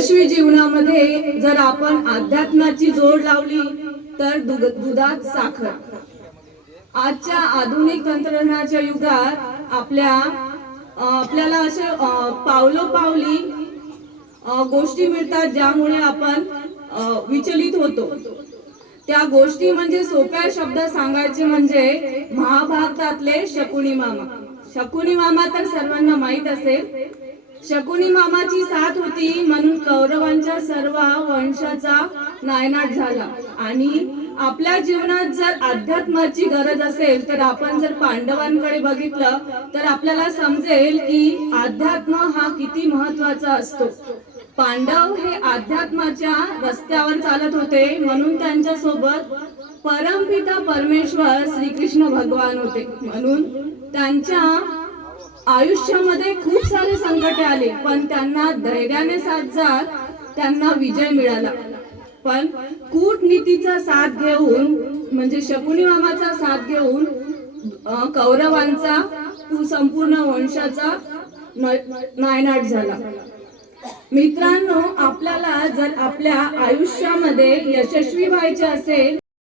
यशस्वी जीवनामध्ये जर आपण अध्यात्माची जोड लावली तर दुधात साखर। आजच्या आधुनिक तंत्रज्ञानाच्या युगात आपल्याला असे पावलोपावली गोष्टी मिळतात ज्यामुळे आपण विचलित होतो। त्या गोष्टी म्हणजे सोप्या शब्दात सांगायचे म्हणजे महाभारतातले शकुनी मामा। शकुनी मामा तर सर्वांना माहित असेल। शकुनी मामाची साथ होती म्हणून कौरवांच्या सर्व वंशाचा नायनाट झाला। आणि आपल्या जीवनात जर अध्यात्माची गरज असेल तर आपण जर पांडवांकडे बघितलं तर आपल्याला समजेल की अध्यात्म हा किती महत्त्वाचा असतो। पांडव हे अध्यात्माच्या रस्त्यावर चालत होते म्हणून त्यांच्या सोबत परमपिता परमेश्वर श्रीकृष्ण भगवान होते। म्हणून त्यांच्या आयुष्यामध्ये खूप सारे संकटे आले पण त्यांना धैर्याने साथ जात त्यांना विजय मिळाला। पण कूटनीतीचा साथ घेऊन म्हणजे शकुनी मामाचा साथ घेऊन कौरवांचा संपूर्ण वंशाचा नायनाट झाला। मित्रांनो, आपल्याला जर आपल्या आयुष्यामध्ये यशस्वी व्हायचे असेल